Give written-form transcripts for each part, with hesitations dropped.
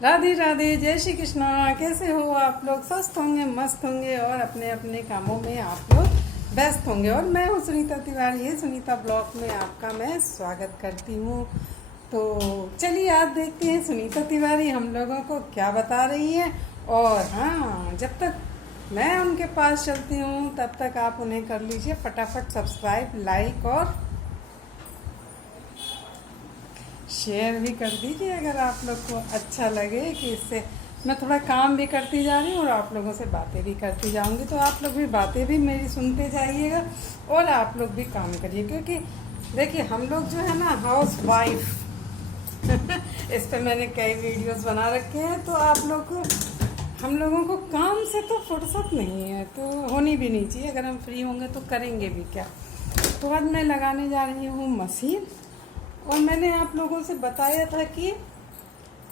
राधे राधे, जय श्री कृष्णा। कैसे हो आप लोग? स्वस्थ होंगे, मस्त होंगे और अपने अपने कामों में आप लोग व्यस्त होंगे। और मैं हूँ सुनीता तिवारी, ये सुनीता ब्लॉग में आपका मैं स्वागत करती हूँ। तो चलिए आज देखते हैं सुनीता तिवारी हम लोगों को क्या बता रही है। और हाँ, जब तक मैं उनके पास चलती हूँ तब तक आप उन्हें कर लीजिए फटाफट सब्सक्राइब, लाइक और शेयर भी कर दीजिए अगर आप लोग को अच्छा लगे। कि इससे मैं थोड़ा काम भी करती जा रही हूँ और आप लोगों से बातें भी करती जाऊँगी, तो आप लोग भी बातें भी मेरी सुनते जाइएगा और आप लोग भी काम करिए। क्योंकि देखिए हम लोग जो है ना हाउस वाइफ इस पे मैंने कई वीडियोस बना रखे हैं। तो आप लोग को, हम लोगों को काम से तो फुर्सत नहीं है, तो होनी भी नहीं चाहिए। अगर हम फ्री होंगे तो करेंगे भी क्या। तो आज मैं लगाने जा रही हूँ मशीन। और मैंने आप लोगों से बताया था कि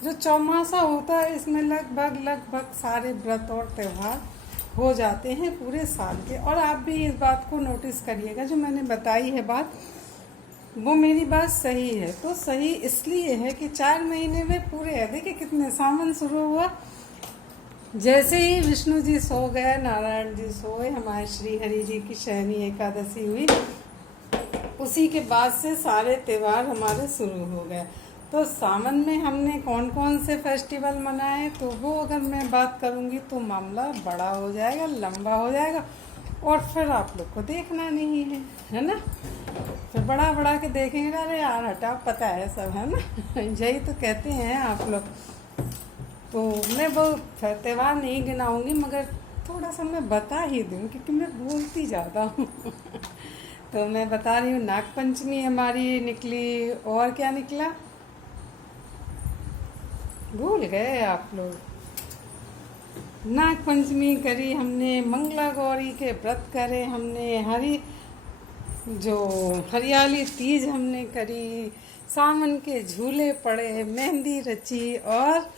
जो चौमासा होता है इसमें लगभग लगभग सारे व्रत और त्यौहार हो जाते हैं पूरे साल के। और आप भी इस बात को नोटिस करिएगा, जो मैंने बताई है बात वो मेरी बात सही है। तो सही इसलिए है कि 4 महीने में पूरे है। देखिए कितने, सावन शुरू हुआ, जैसे ही विष्णु जी सो गए, नारायण जी सोए, हमारे श्री हरि जी की शयनी एकादशी हुई, उसी के बाद से सारे त्यौहार हमारे शुरू हो गए। तो सावन में हमने कौन कौन से फेस्टिवल मनाए, तो वो अगर मैं बात करूँगी तो मामला बड़ा हो जाएगा, लंबा हो जाएगा और फिर आप लोग को देखना नहीं है ना। फिर बड़ा बड़ा के देखेंगे, अरे यार हटाओ, पता है सब, है ना यही तो कहते हैं आप लोग। तो मैं वो त्यौहार नहीं गिनाऊंगी, मगर थोड़ा सा मैं बता ही दूँ क्योंकि मैं भूलती ज़्यादा हूँ तो मैं बता रही हूँ, नाग पंचमी हमारी निकली। और क्या निकला भूल गए आप लोग। नाग पंचमी करी हमने, मंगला गौरी के व्रत करे हमने, जो हरियाली तीज हमने करी, सावन के झूले पड़े, मेहंदी रची और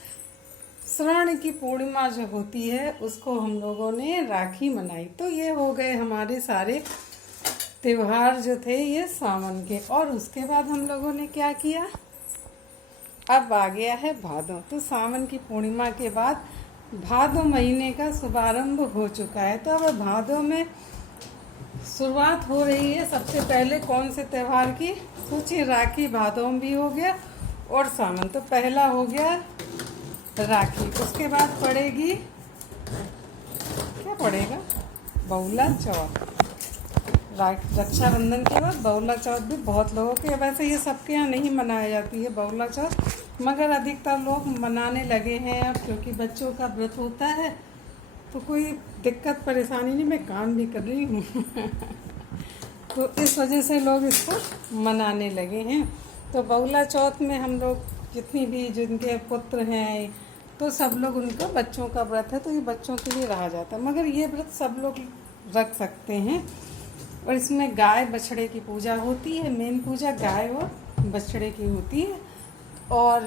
श्रावण की पूर्णिमा जो होती है उसको हम लोगों ने राखी मनाई। तो ये हो गए हमारे सारे त्योहार जो थे ये सावन के। और उसके बाद हम लोगों ने क्या किया, अब आ गया है भादों। तो सावन की पूर्णिमा के बाद भादों महीने का शुभारंभ हो चुका है। तो अब भादों में शुरुआत हो रही है। सबसे पहले कौन से त्यौहार की सोचिए, राखी। भादों भी हो गया और सावन, तो पहला हो गया राखी। उसके बाद पड़ेगी, क्या पड़ेगा, बहुला चौथ। रक्षाबंधन के बाद बहुला चौथ भी बहुत लोगों के, वैसे ये सबके यहाँ नहीं मनाई जाती है बहुला चौथ, मगर अधिकतर लोग मनाने लगे हैं अब, क्योंकि बच्चों का व्रत होता है। तो कोई दिक्कत परेशानी नहीं, मैं काम भी कर रही हूँ तो इस वजह से लोग इसको मनाने लगे हैं। तो बहुला चौथ में हम लोग जितनी भी जिनके पुत्र हैं, तो सब लोग, उनका बच्चों का व्रत है तो ये बच्चों के लिए रहा जाता है, मगर ये व्रत सब लोग रख सकते हैं। और इसमें गाय बछड़े की पूजा होती है। मेन पूजा गाय और बछड़े की होती है। और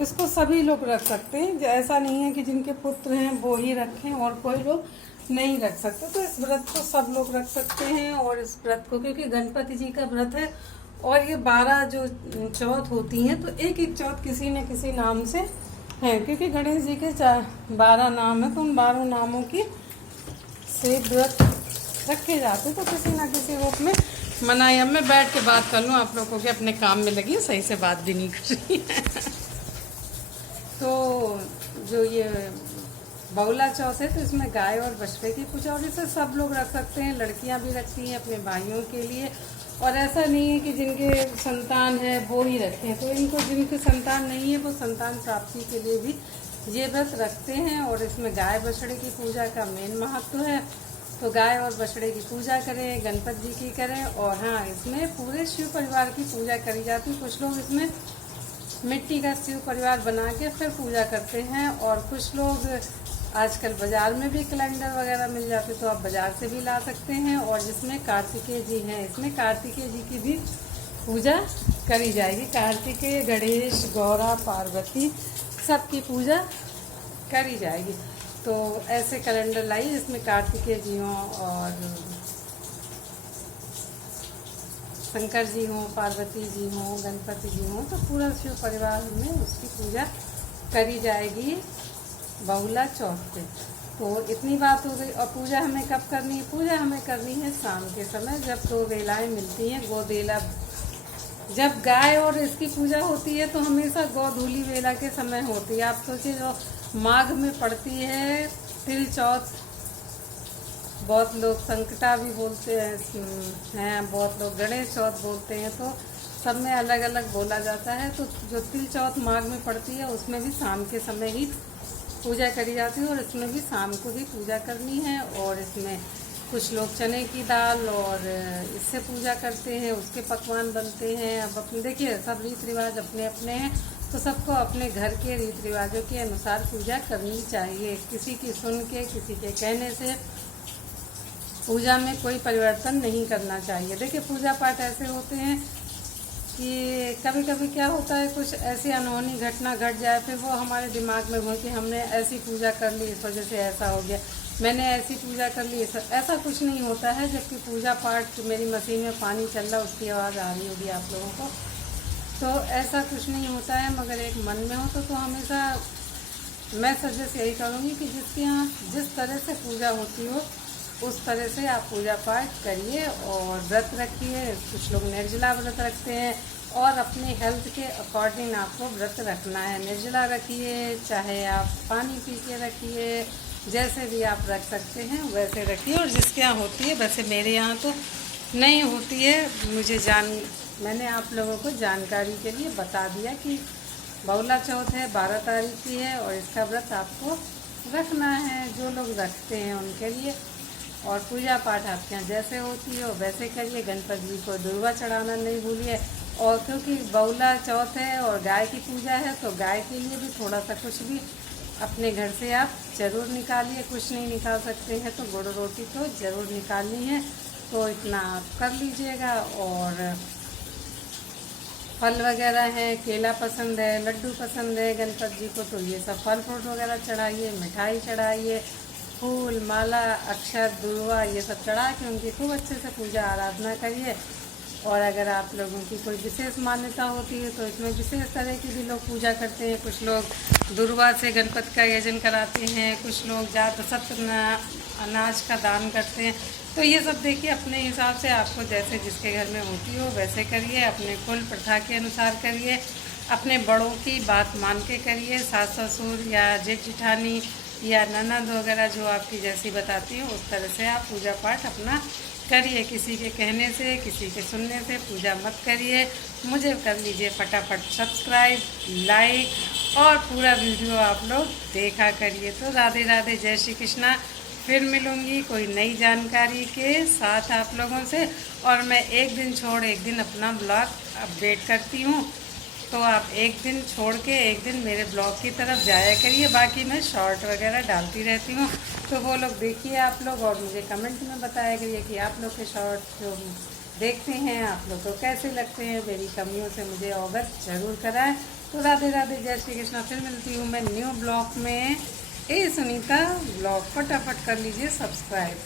इसको सभी लोग रख सकते हैं, ऐसा नहीं है कि जिनके पुत्र हैं वो ही रखें और कोई लोग नहीं रख सकते। तो इस व्रत को सब लोग रख सकते हैं। और इस व्रत को, क्योंकि गणपति जी का व्रत है और ये 12 जो चौथ होती हैं, तो एक एक चौथ किसी न किसी नाम से है, क्योंकि गणेश जी के 12 नाम है, तो उन 12 नामों की से व्रत रखे जाते, तो किसी ना किसी रूप में मनाए। अब मैं बैठ के बात कर लूँ, आप लोगों के अपने काम में लगी, सही से बात भी नहीं कर रही है तो जो ये बहुला चौथ है, तो इसमें गाय और बछड़े की पूजा, और इसे सब लोग रख सकते हैं। लड़कियां भी रखती हैं अपने भाइयों के लिए। और ऐसा नहीं है कि जिनके संतान है वो ही रखें, तो इनको, जिनके संतान नहीं है वो संतान प्राप्ति के लिए भी ये व्रत रखते हैं। और इसमें गाय बछड़े की पूजा का मेन महत्व है। तो गाय और बछड़े की पूजा करें, गणपति जी की करें। और हाँ, इसमें पूरे शिव परिवार की पूजा करी जाती है। कुछ लोग इसमें मिट्टी का शिव परिवार बना के फिर पूजा करते हैं। और कुछ लोग आजकल बाज़ार में भी कैलेंडर वगैरह मिल जाते, तो आप बाज़ार से भी ला सकते हैं। और जिसमें कार्तिकेय जी हैं, इसमें कार्तिकेय जी की भी पूजा करी जाएगी। कार्तिकेय, गणेश, गौरा, पार्वती सबकी पूजा करी जाएगी। तो ऐसे कैलेंडर लाइए जिसमें कार्तिकेय जी हों और शंकर जी हों, पार्वती जी हों, गणपति जी हों, तो पूरा शिव परिवार में उसकी पूजा करी जाएगी बहुला चौथ पे। तो इतनी बात हो गई। और पूजा हमें कब करनी है? पूजा हमें करनी है शाम के समय, जब 2 वेलाएं मिलती हैं। गोदेला, जब गाय और इसकी पूजा होती है तो हमेशा गोधूली वेला के समय होती है। आप सोचिए, जो माघ में पड़ती है तिल चौथ, बहुत लोग संकटा भी बोलते हैं, बहुत लोग गणेश चौथ बोलते हैं, तो सब में अलग अलग बोला जाता है। तो जो तिल चौथ माघ में पड़ती है उसमें भी शाम के समय ही पूजा करी जाती है, और इसमें भी शाम को ही पूजा करनी है। और इसमें कुछ लोग चने की दाल और इससे पूजा करते हैं, उसके पकवान बनते हैं। अब अपने देखिए, सब रीति रिवाज अपने अपने हैं, तो सबको अपने घर के रीति रिवाजों के अनुसार पूजा करनी चाहिए। किसी की सुन के, किसी के कहने से पूजा में कोई परिवर्तन नहीं करना चाहिए। देखिए, पूजा पाठ ऐसे होते हैं कि कभी कभी क्या होता है, कुछ ऐसी अनहोनी घटना घट जाए, फिर वो हमारे दिमाग में हो कि हमने ऐसी पूजा कर ली, इस वजह से ऐसा हो गया, मैंने ऐसी पूजा कर ली। ऐसा कुछ नहीं होता है। जबकि पूजा पाठ, मेरी मशीन में पानी चल रहा, उसकी आवाज़ आ रही होगी आप लोगों को, तो ऐसा कुछ नहीं होता है। मगर एक मन में हो तो हमेशा मैं सजेस्ट यही करूँगी कि जिसके यहाँ जिस तरह से पूजा होती हो उस तरह से आप पूजा पाठ करिए और व्रत रखिए। कुछ लोग निर्जला व्रत रखते हैं, और अपने हेल्थ के अकॉर्डिंग आपको व्रत रखना है। निर्जला रखिए, चाहे आप पानी पी के रखिए, जैसे भी आप रख सकते हैं वैसे रखिए। और जिसके यहाँ होती है, वैसे मेरे यहाँ तो नहीं होती है। मैंने आप लोगों को जानकारी के लिए बता दिया कि बहुला चौथ है, 12 तारीख की है, और इसका व्रत आपको रखना है, जो लोग रखते हैं उनके लिए। और पूजा पाठ आपके यहाँ जैसे होती हो वैसे करिए। गणपति जी को दुर्वा चढ़ाना नहीं भूलिए। और क्योंकि बहुला चौथ है और गाय की पूजा है, तो गाय के लिए भी थोड़ा सा कुछ भी अपने घर से आप ज़रूर निकालिए। कुछ नहीं निकाल सकते हैं तो गुड़ रोटी तो ज़रूर निकालनी है, तो इतना आप कर लीजिएगा। और फल वगैरह हैं, केला पसंद है, लड्डू पसंद है गणपति जी को, तो ये सब फल फ्रूट वगैरह चढ़ाइए, मिठाई चढ़ाइए, फूल माला अक्षत दुर्वा ये सब चढ़ा के उनकी खूब अच्छे से पूजा आराधना करिए। और अगर आप लोगों की कोई विशेष मान्यता होती है तो इसमें विशेष तरह की भी लोग पूजा करते हैं। कुछ लोग दुर्वा से गणपति का यजन कराते हैं, कुछ लोग ज़्यादा सत्य अनाज का दान करते हैं। तो ये सब देखिए, अपने हिसाब से आपको जैसे जिसके घर में होती हो वैसे करिए, अपने कुल प्रथा के अनुसार करिए, अपने बड़ों की बात मान के करिए। सास ससुर या जेठ जिठानी या ननद वगैरह जो आपकी जैसी बताती है उस तरह से आप पूजा पाठ अपना करिए। किसी के कहने से, किसी के सुनने से पूजा मत करिए। मुझे कर लीजिए फटाफट सब्सक्राइब, लाइक, और पूरा वीडियो आप लोग देखा करिए। तो राधे राधे, जय श्री कृष्णा। फिर मिलूँगी कोई नई जानकारी के साथ आप लोगों से। और मैं एक दिन छोड़ एक दिन अपना ब्लॉग अपडेट करती हूँ, तो आप एक दिन छोड़ के एक दिन मेरे ब्लॉग की तरफ जाया करिए। बाकी मैं शॉर्ट वगैरह डालती रहती हूँ, तो वो लोग देखिए आप लोग, और मुझे कमेंट में बताया करिए कि आप लोग के शॉर्ट जो देखते हैं आप लोग को कैसे लगते हैं। मेरी कमियों से मुझे अवगत जरूर कराएं। तो राधे राधे, जय श्री कृष्णा। फिर मिलती हूँ मैं न्यू ब्लॉग में। सुनीता ब्लॉग फटाफट कर लीजिए सब्सक्राइब।